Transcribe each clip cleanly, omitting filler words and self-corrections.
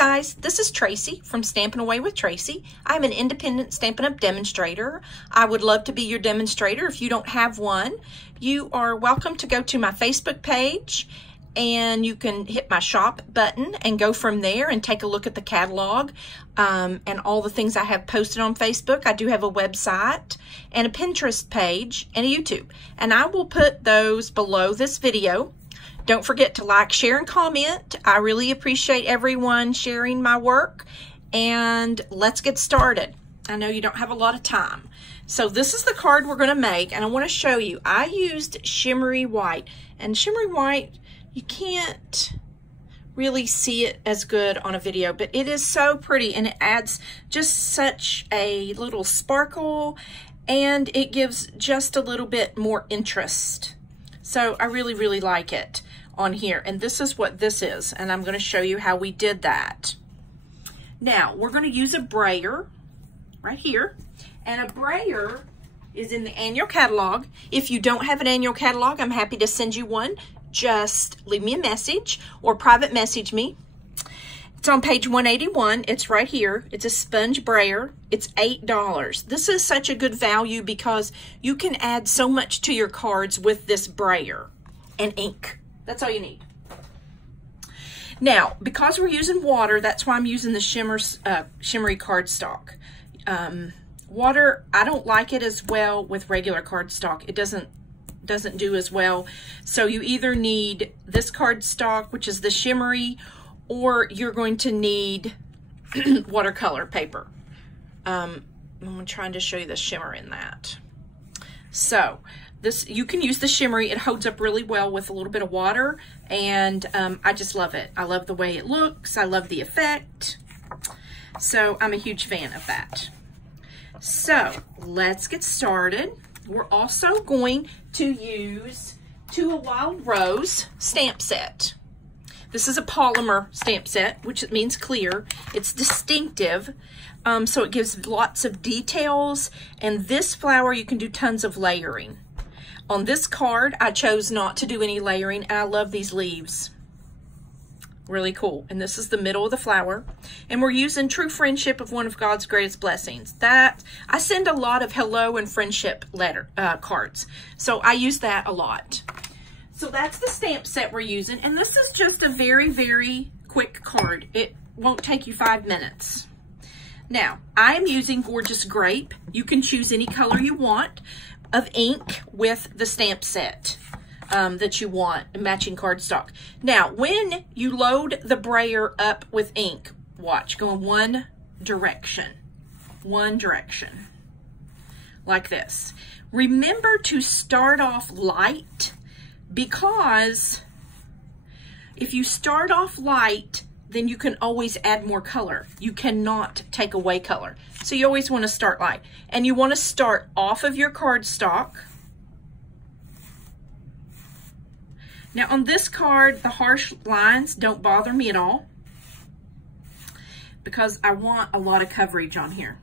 guys, this is Tracy from Stampin' Away with Tracy. I'm an independent Stampin' Up! Demonstrator. I would love to be your demonstrator. If you don't have one, you are welcome to go to my Facebook page and you can hit my shop button and go from there and take a look at the catalog and all the things I have posted on Facebook. I do have a website and a Pinterest page and a YouTube, and I will put those below this video. Don't forget to like, share, and comment. I really appreciate everyone sharing my work, and let's get started. I know you don't have a lot of time. So this is the card we're going to make, and I want to show you. I used shimmery white, and shimmery white, you can't really see it as good on a video, but it is so pretty, and it adds just such a little sparkle, and it gives just a little bit more interest. So I really, really like it on here. And this is what this is. And I'm going to show you how we did that. Now, we're going to use a brayer right here. And a brayer is in the annual catalog. If you don't have an annual catalog, I'm happy to send you one. Just leave me a message or private message me. It's on page 181. It's right here. It's a sponge brayer. It's $8. This is such a good value because you can add so much to your cards with this brayer and ink. That's all you need. Now, because we're using water, that's why I'm using the shimmery cardstock. Water, I don't like it as well with regular cardstock. It doesn't do as well. So you either need this cardstock, which is the shimmery, or you're going to need watercolor paper. I'm trying to show you the shimmer in that. So this, you can use the shimmery. It holds up really well with a little bit of water, and I just love it. I love the way it looks. I love the effect. So I'm a huge fan of that. So let's get started. We're also going to use To a Wild Rose stamp set. This is a polymer stamp set, which means clear. It's distinctive, so it gives lots of details. And this flower, you can do tons of layering. On this card, I chose not to do any layering, and I love these leaves. Really cool. And this is the middle of the flower. And we're using True Friendship of One of God's Greatest Blessings. That, I send a lot of hello and friendship cards. So I use that a lot. So that's the stamp set we're using, and this is just a very, very quick card. It won't take you 5 minutes. Now, I am using Gorgeous Grape. You can choose any color you want of ink with the stamp set that you want, matching cardstock. Now, when you load the brayer up with ink, watch, go in one direction, like this. Remember to start off light, because if you start off light, then you can always add more color. You cannot take away color. So you always want to start light. And you want to start off of your cardstock. Now on this card, the harsh lines don't bother me at all, because I want a lot of coverage on here.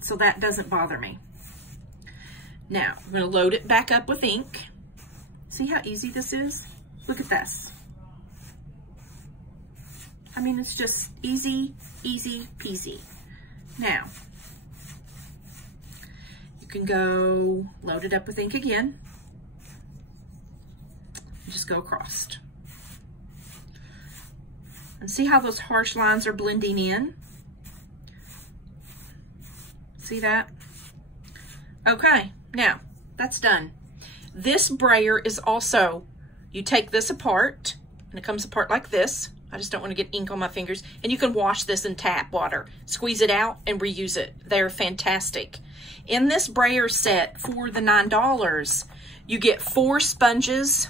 So that doesn't bother me. Now, I'm going to load it back up with ink. See how easy this is? Look at this. I mean, it's just easy, easy peasy. Now, you can go load it up with ink again. Just go across. And see how those harsh lines are blending in? See that? Okay, now that's done. This brayer is also, you take this apart, and it comes apart like this. I just don't want to get ink on my fingers. And you can wash this in tap water. Squeeze it out and reuse it. They're fantastic. In this brayer set for the $9, you get 4 sponges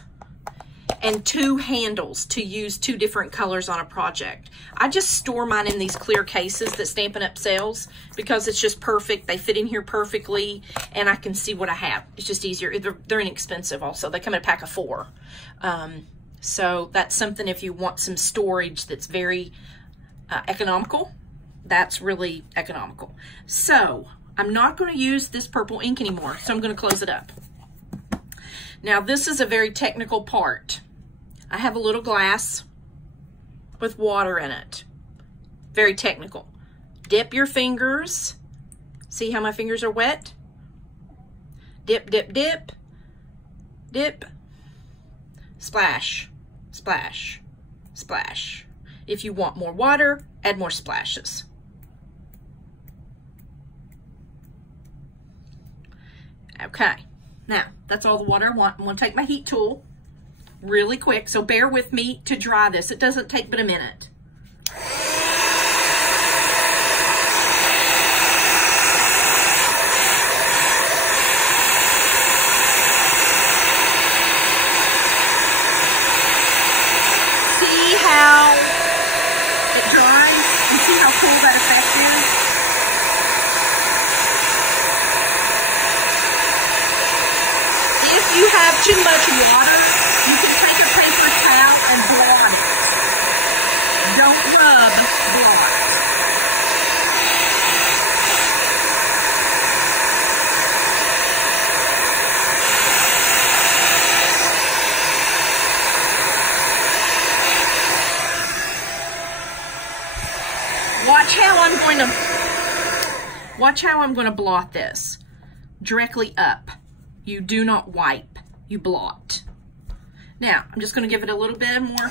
and 2 handles to use 2 different colors on a project. I just store mine in these clear cases that Stampin' Up! Sells because it's just perfect. They fit in here perfectly, and I can see what I have. It's just easier. They're inexpensive also. They come in a pack of 4. So that's something if you want some storage that's very economical. That's really economical. So I'm not going to use this purple ink anymore, so I'm going to close it up. Now this is a very technical part. I have a little glass with water in it. very technical. Dip your fingers. See how my fingers are wet? Dip, dip, dip, dip, splash, splash, splash. If you want more water, add more splashes. Okay, now that's all the water I want. I'm gonna take my heat tool really quick, so bear with me to dry this. It doesn't take but a minute. How it dries. You see how cool that effect is? If you have too much water, you can take a paper towel and blot it. Don't rub, blot. Watch how I'm going to blot this. Directly up. You do not wipe. You blot. Now, I'm just going to give it a little bit more.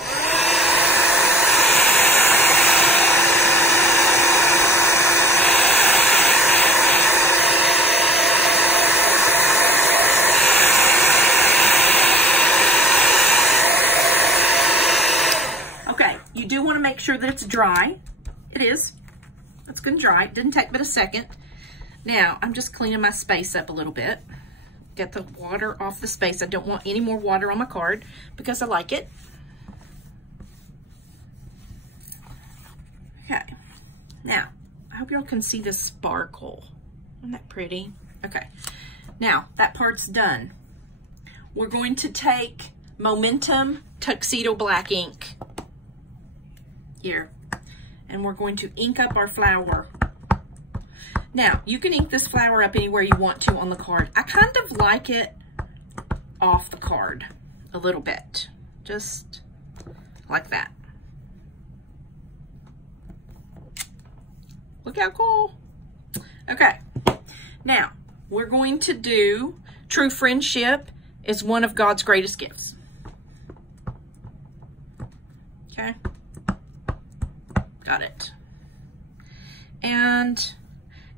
Okay, you do want to make sure that it's dry. It is. It's good and dry. It didn't take but a second. Now, I'm just cleaning my space up a little bit. Get the water off the space. I don't want any more water on my card because I like it. Okay. Now, I hope y'all can see this sparkle. Isn't that pretty? Okay. Now, that part's done. We're going to take Momentum Tuxedo Black ink here. And we're going to ink up our flower. Now, you can ink this flower up anywhere you want to on the card. I kind of like it off the card a little bit. Just like that. Look how cool. Okay. Now, we're going to do True Friendship is one of God's greatest gifts. Okay. Got it. And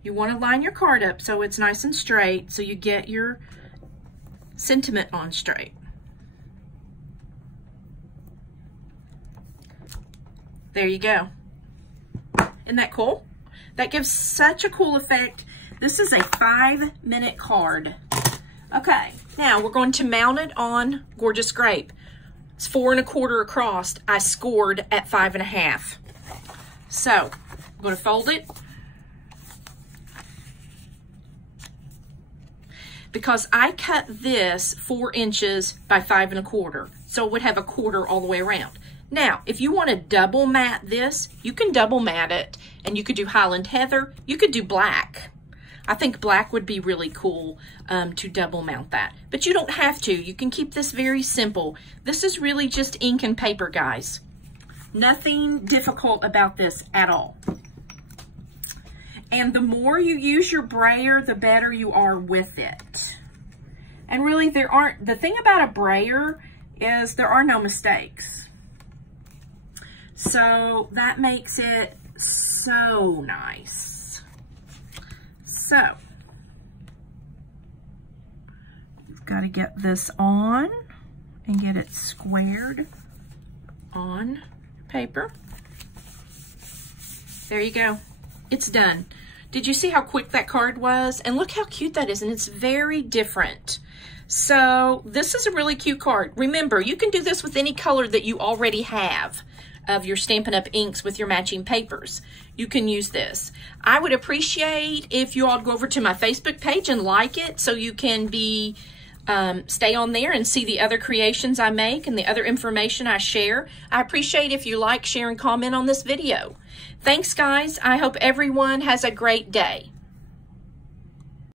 you want to line your card up so it's nice and straight so you get your sentiment on straight. There you go. Isn't that cool? That gives such a cool effect. This is a 5-minute card. Okay, now we're going to mount it on Gorgeous Grape. It's 4 1/4 across. I scored at 5 1/2. So, I'm going to fold it. Because I cut this 4 inches by 5 1/4. So it would have a quarter all the way around. Now, if you want to double mat this, you can double mat it. And you could do Highland Heather. You could do black. I think black would be really cool to double mount that. But you don't have to. You can keep this very simple. This is really just ink and paper, guys. Nothing difficult about this at all. And the more you use your brayer, the better you are with it. And really, the thing about a brayer is there are no mistakes. So that makes it so nice. So, you've got to get this on and get it squared on paper. There you go. It's done. Did you see how quick that card was? And look how cute that is, and it's very different. So this is a really cute card. Remember, you can do this with any color that you already have of your Stampin' Up! Inks with your matching papers. You can use this. I would appreciate if you all go over to my Facebook page and like it so you can be stay on there and see the other creations I make and the other information I share. I appreciate if you like, share, and comment on this video. Thanks, guys. I hope everyone has a great day.